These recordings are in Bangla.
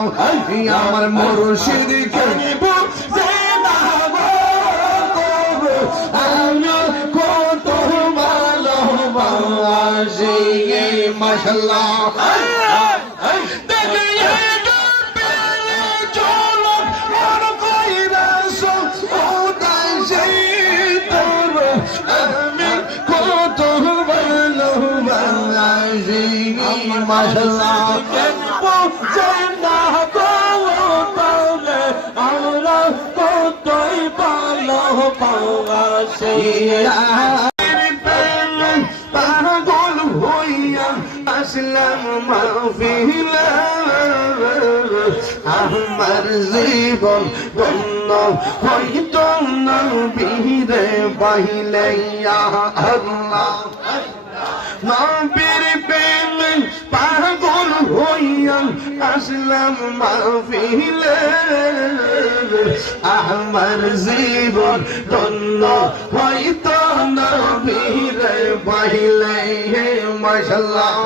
আমার মুর্শিদকে বুঝে না গো আমি কত ভালোবাসি মাশাআল্লাহ মাশাআল্লাহ পাগল হইয়া আসলাম মাহফিলে আমার জীবন ধন্য হইত নবীরে পাইলে ইয়া আল্লাহ নবীর প্রেমে পাগল হইয়া আসলাম মাহফিলে আমার জীবন ধন্য হইত নবীরে পাইলে মাশাআল্লাহ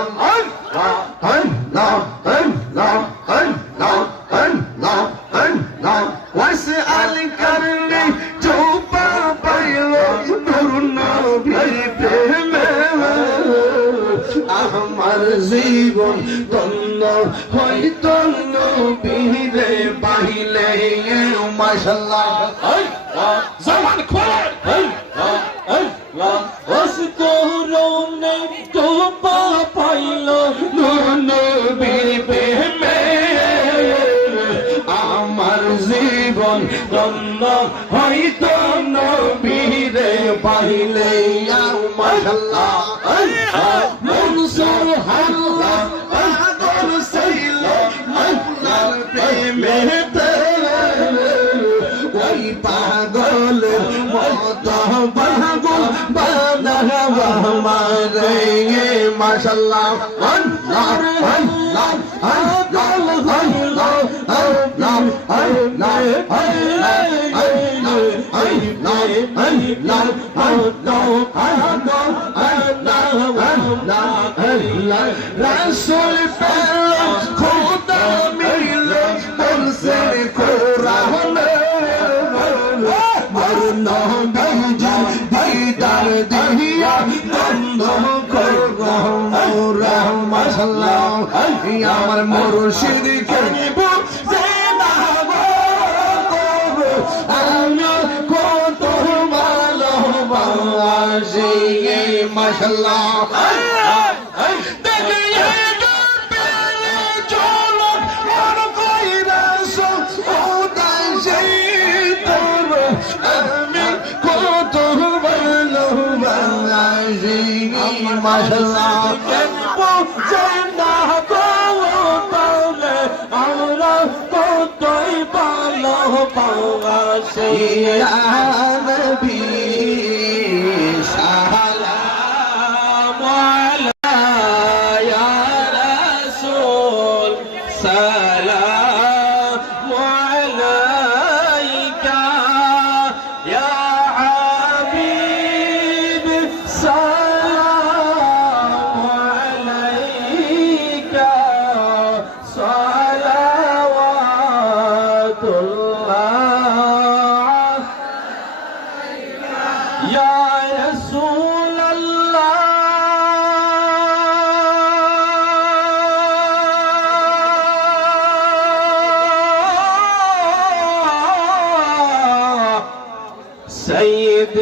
আল্লাহ আল্লাহ আল্লাহ আল্লাহ আল্লাহ ওয়াসআল করনি চোপা পাইলো নূর নবীর প্রেমে আমার জীবন ধন্য হইত নবীরে পাইলে মাশাআল্লাহ জবান খোল ওয়াসকুরুনি চোপা পাইলো নূর নবীর প্রেমে আমার জীবন ধন্য হইত নবীরে পাইলে মাশাআল্লাহ মনসুর হাল্লা পাগল ছিল আপনার প্রেমেতে ওই পাগলের মত পাগল বানাবা আমারে মাশাআল্লাহ আল্লাহ আল্লাহ আল্লাহ আল্লাহ আল্লাহ রাসূল পেলাম খোদা মিলে বলছে কোরআন মরণ বেজা দিদার দিয়া বন্ধ করো মোরা মাশাআল্লাহ আমার মুর্শিদকে বুঝে না গো আমি কত ভালোবাসি মাশাআল্লাহ মাশাআল্লাহ জান্নাহ পাওলে আমরা কতই ভালো পাওয়াছি ইয়া নবী সালাম আলাইকা ইয়া রাসূল সালাম আলাইকা ইয়া হাবিব يا رسول الله سيد